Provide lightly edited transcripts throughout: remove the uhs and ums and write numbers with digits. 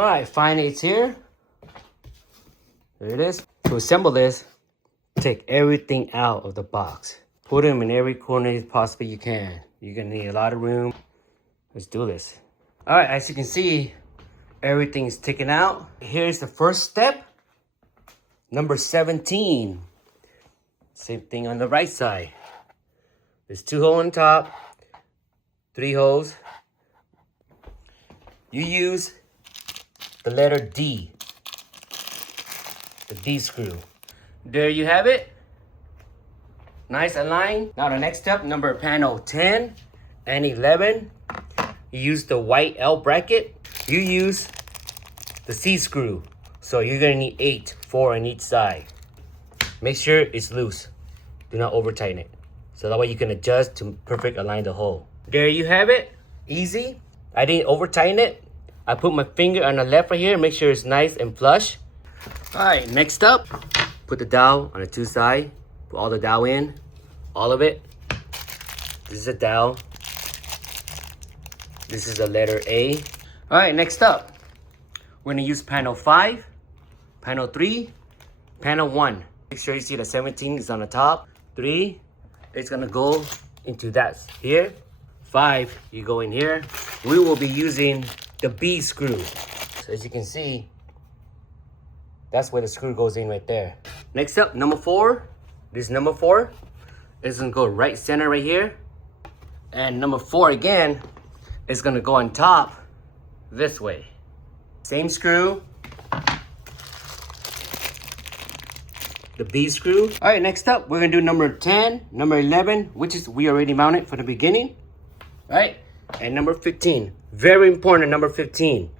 Alright, finally it's here. There it is. To assemble this, take everything out of the box. Put them in every corner possibly you can. You're gonna need a lot of room. Let's do this. Alright, as you can see, everything is taken out. Here's the first step. Number 17. Same thing on the right side. There's 2 holes on top, 3 holes. You use the letter D, the D screw. There you have it. Nice aligned. Now the next step, number panel 10 and 11. You use the white L bracket. You use the C screw. So you're gonna need 8, 4 on each side. Make sure it's loose. Do not over tighten it. So that way you can adjust to perfect align the hole. There you have it. Easy. I didn't over tighten it. I put my finger on the left right here. Make sure it's nice and flush. Alright, next up, put the dowel on the 2 sides. Put all the dowel in. All of it. This is a dowel. This is the letter A. Alright, next up, we're gonna use panel 5, panel 3, panel 1. Make sure you see the 17 is on the top. 3, it's gonna go into that here. 5, you go in here. We will be using the B screw. So as you can see, that's where the screw goes in right there. Next up, number 4. This is number 4. It's gonna go right center right here. And number 4 again is gonna go on top this way. Same screw. The B screw. All right, next up, we're gonna do number 10, number 11, which is we already mounted from the beginning. All right, and number 15. Very important, number 15.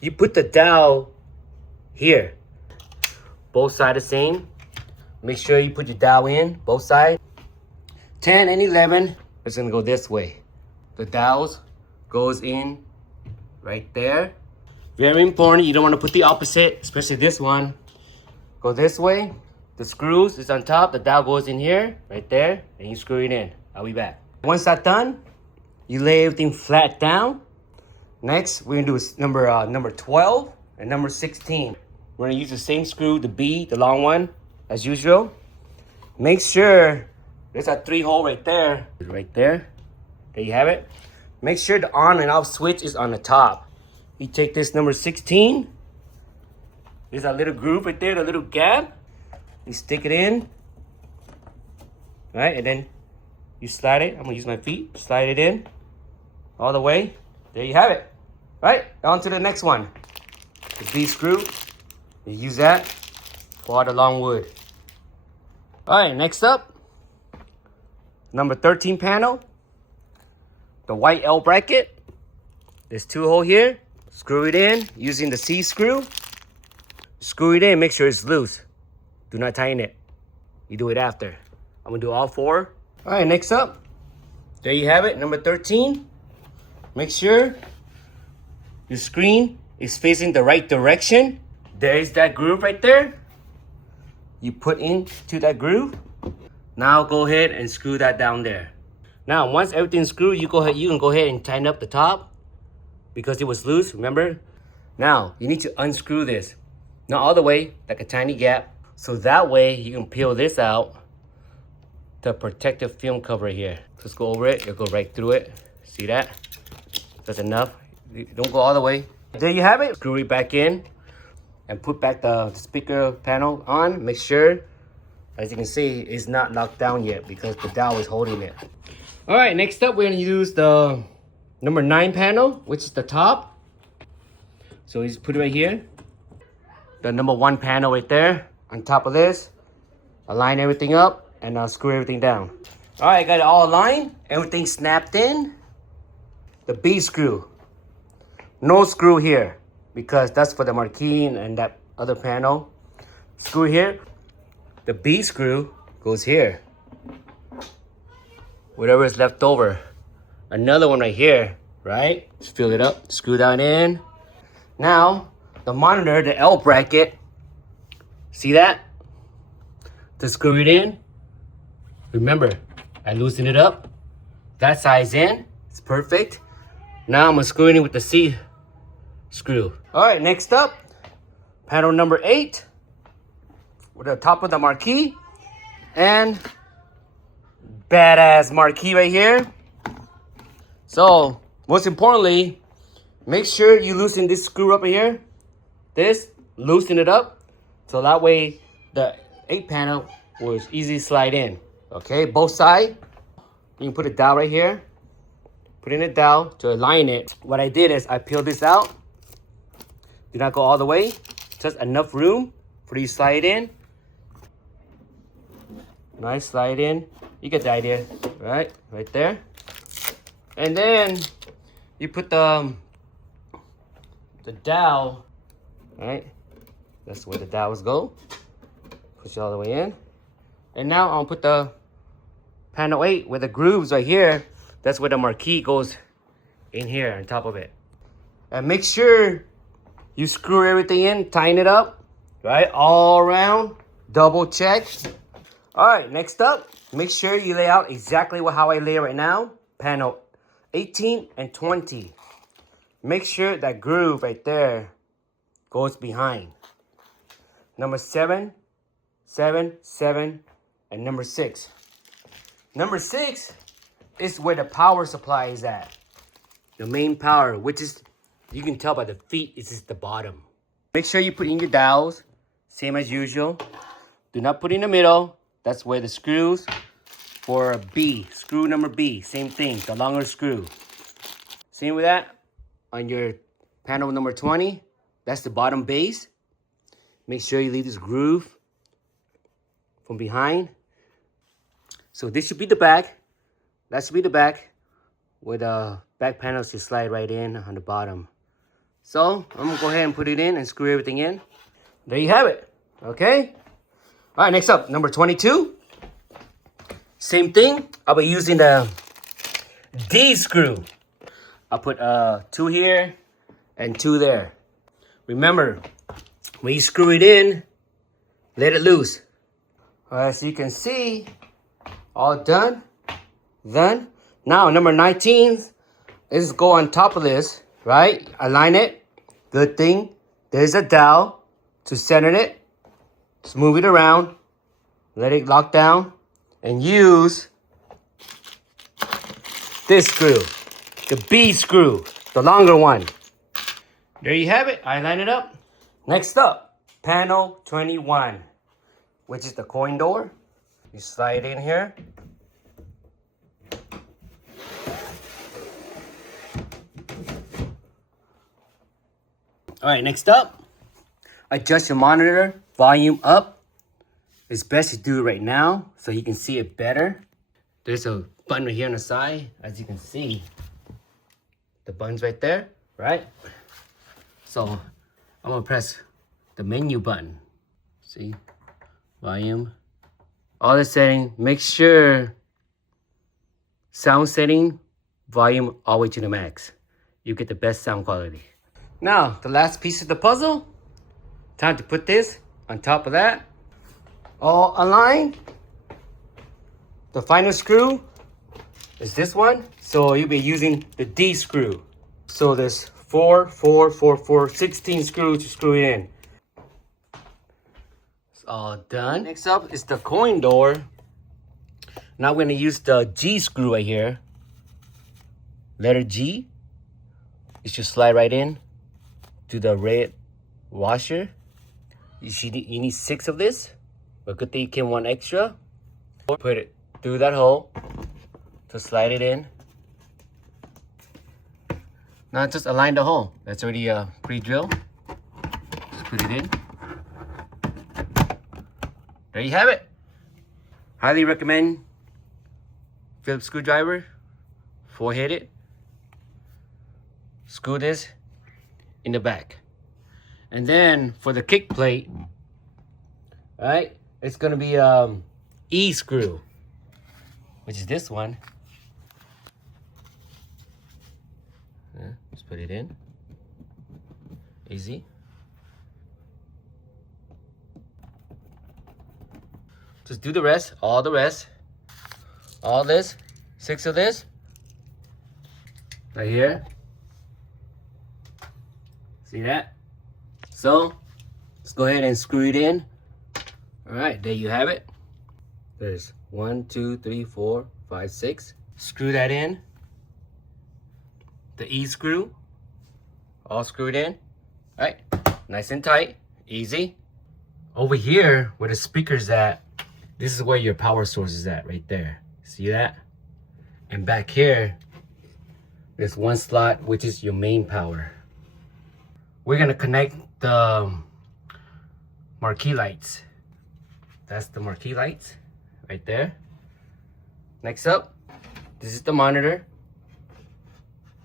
You put the dowel here. Both sides the same. Make sure you put your dowel in, both sides. 10 and 11, it's gonna go this way. The dowels goes in right there. Very important, you don't wanna put the opposite, especially this one. Go this way. The screws is on top, the dowel goes in here, right there, and you screw it in. I'll be back. Once that's done, you lay everything flat down. Next, we're gonna do number 12 and number 16. We're gonna use the same screw, the B, the long one, as usual. Make sure there's a 3 hole right there. Right there. There you have it. Make sure the on and off switch is on the top. You take this number 16. There's a little groove right there, the little gap. You stick it in. Right, and then you slide it. I'm gonna use my feet. Slide it in. All the way. There you have it. Right, on to the next one. The B screw. You use that. Pull out the long wood. Alright, next up. Number 13 panel. The white L bracket. There's 2 holes here. Screw it in using the C screw. Screw it in, make sure it's loose. Do not tighten it. You do it after. I'm gonna do all 4. Alright, next up. There you have it, number 13. Make sure your screen is facing the right direction. There is that groove right there. You put into that groove. Now go ahead and screw that down there. Now once everything's screwed, you can go ahead and tighten up the top because it was loose, remember? Now you need to unscrew this. Not all the way, like a tiny gap. So that way you can peel this out. The protective film cover here. Just go over it, it'll go right through it. See that? That's enough. Don't go all the way. There you have it. Screw it back in and put back the speaker panel on. Make sure, as you can see, it's not locked down yet because the dowel is holding it. All right, next up, we're gonna use the number 9 panel, which is the top. So you just put it right here. The number 1 panel right there on top of this. Align everything up and screw everything down. All right, got it all aligned. Everything snapped in. The B screw. No screw here because that's for the marquee and that other panel. Screw here. The B screw goes here. Whatever is left over. Another one right here, right? Just fill it up, screw that in. Now, the monitor, the L bracket, see that? To screw it in, remember, I loosen it up. That size in, it's perfect. Now I'm gonna screw it in with the C screw. All right, next up, panel number 8 with the top of the marquee and badass marquee right here. So most importantly, make sure you loosen this screw up here. Loosen it up so that way the 8 panel will easily slide in. Okay, both sides. You can put it down right here. Putting it down to align it. What I did is I peeled this out. Do not go all the way. Just enough room for you to slide in. Nice slide in. You get the idea, right? Right there. And then you put the dowel, right? That's where the dowels go. Push it all the way in. And now I'll put the panel 8 with the grooves right here. That's where the marquee goes in here on top of it. And make sure you screw everything in, tighten it up, right? All around, double check. All right, next up, make sure you lay out exactly how I lay right now. Panel 18 and 20. Make sure that groove right there goes behind. Number 7, 7, 7, and number 6. Number 6 is where the power supply is at. The main power, which is, you can tell by the feet, it's just the bottom. Make sure you put in your dowels, same as usual. Do not put in the middle. That's where the screws for B, screw number B, same thing, the longer screw. Same with that on your panel number 20. That's the bottom base. Make sure you leave this groove from behind. So this should be the back. That should be the back where the back panels should slide right in on the bottom. So I'm gonna go ahead and put it in and screw everything in. There you have it, okay? All right, next up, number 22. Same thing, I'll be using the D screw. I'll put 2 here and 2 there. Remember, when you screw it in, let it loose. All right, so you can see, all done. Now, number 19 is go on top of this, right? Align it. Good thing. There's a dowel to center it. Just move it around. Let it lock down. And use this screw. The B screw. The longer one. There you have it. I line it up. Next up, panel 21, which is the coin door. You slide in here. All right, next up, adjust your monitor volume up. It's best to do it right now so you can see it better. There's a button right here on the side, as you can see. The button's right there, right? So I'm gonna press the menu button. See, volume. All the setting, make sure sound setting, volume all the way to the max. You get the best sound quality. Now, the last piece of the puzzle. Time to put this on top of that. All aligned. The final screw is this one. So you'll be using the D screw. So there's 4, 4, 4, 4, 16 screws to screw it in. It's all done. Next up is the coin door. Now we're gonna use the G screw right here. Letter G. It should slide right in to the red washer. You need 6 of this, but good thing you came 1 extra. Put it through that hole to slide it in. Now just align the hole. That's already pre-drilled. Just put it in. There you have it. Highly recommend Phillips screwdriver, 4-headed. Screw this in the back. And then for the kick plate, right, it's gonna be E screw, which is this one. Just put it in. Easy. Just do the rest, all the rest. All this, 6 of this. Right here. See that? So let's go ahead and screw it in. All right, there you have it. There's 1, 2, 3, 4, 5, 6. Screw that in. The E screw, all screwed in. All right, nice and tight, easy. Over here, where the speaker's at, this is where your power source is at, right there. See that? And back here, there's one slot, which is your main power. We're gonna connect the marquee lights. That's the marquee lights, right there. Next up, this is the monitor.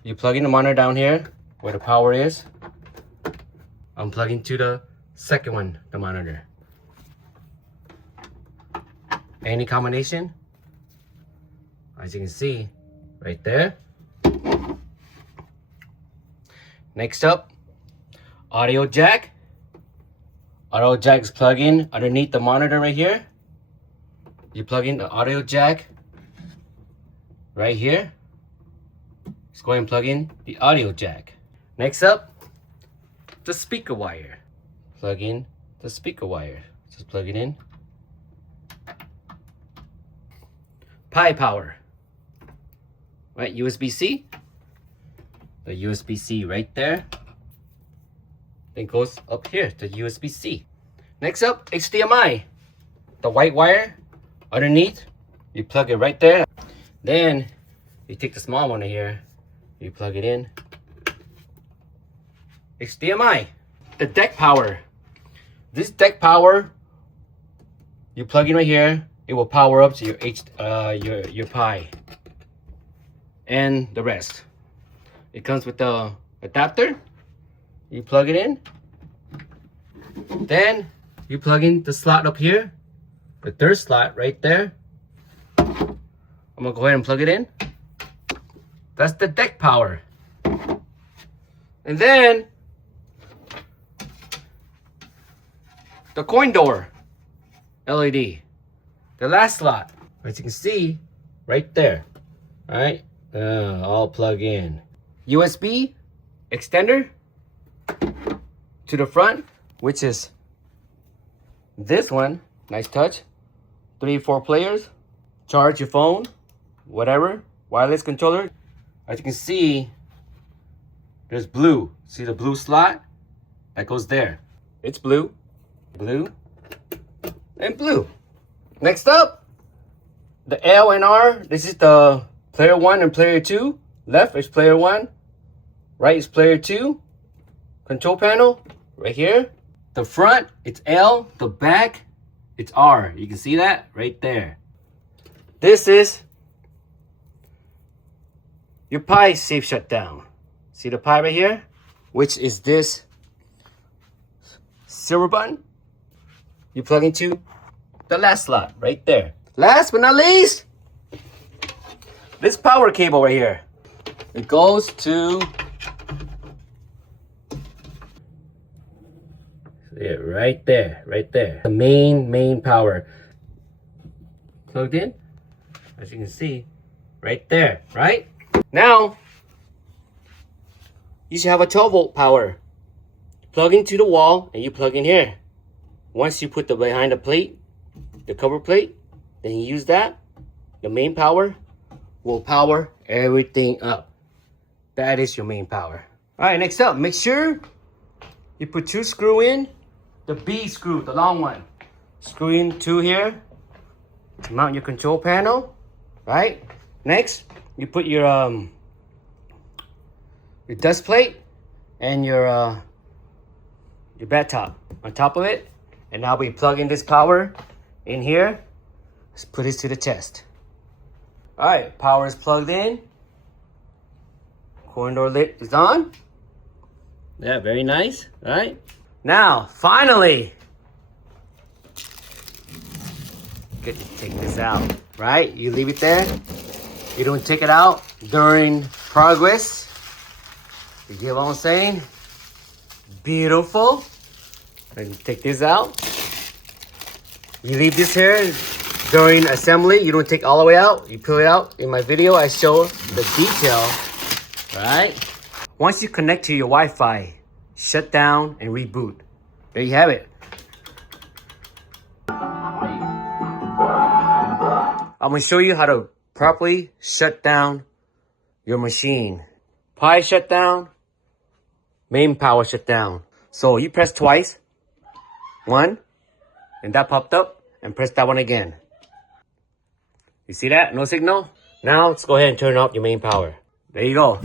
You plug in the monitor down here, where the power is. I'm plugging to the second one, the monitor. Any combination, as you can see, right there. Next up, audio jack. Audio jack's plug in underneath the monitor right here. You plug in the audio jack right here. Let's go ahead and plug in the audio jack. Next up, the speaker wire. Plug in the speaker wire. Just plug it in. Pi power. Right, USB-C. The USB-C right there. Then goes up here to USB-C. Next up, HDMI. The white wire underneath. You plug it right there. Then you take the small one here. You plug it in. HDMI. The deck power. This deck power, you plug in right here. It will power up to your Pi and the rest. It comes with the adapter. You plug it in. Then you plug in the slot up here, the third slot right there. I'm gonna go ahead and plug it in. That's the deck power. And then the coin door LED. The last slot, as you can see, right there. All right, all plug in. USB extender to the front, which is this one. Nice touch. 3, 4 players. Charge your phone, whatever. Wireless controller. As you can see, there's blue. See the blue slot? That goes there. It's blue, blue, and blue. Next up, the L and R. This is the player 1 and player 2. Left is player 1. Right is player 2. Control panel right here. The front, it's L. The back, it's R. You can see that right there. This is your Pi safe shutdown. See the Pi right here? Which is this silver button. You plug into the last slot right there. Last but not least, this power cable right here. It goes to right there, right there. The main power. Plugged in, as you can see, right there, right? Now, you should have a 12-volt power. Plug into the wall and you plug in here. Once you put the behind the plate, the cover plate, then you use that. The main power will power everything up. That is your main power. All right, next up, make sure you put 2 screw in. The B screw, the long one. Screw in 2 here to mount your control panel, right? Next, you put your dust plate and your bat top on top of it. And now we plug in this power in here. Let's put this to the test. All right, power is plugged in. Coin door lit is on. Yeah, very nice. All right. Now, finally, get to take this out, right? You leave it there. You don't take it out during progress. You get what I'm saying? Beautiful. And take this out. You leave this here during assembly. You don't take all the way out. You pull it out. In my video, I show the detail, right? Once you connect to your Wi-Fi, shut down and reboot. There you have it. I'm going to show you how to properly shut down your machine. Pi shut down, main power shut down. So you press twice, one, and that popped up, and press that one again. You see that? No signal? Now let's go ahead and turn off your main power. There you go.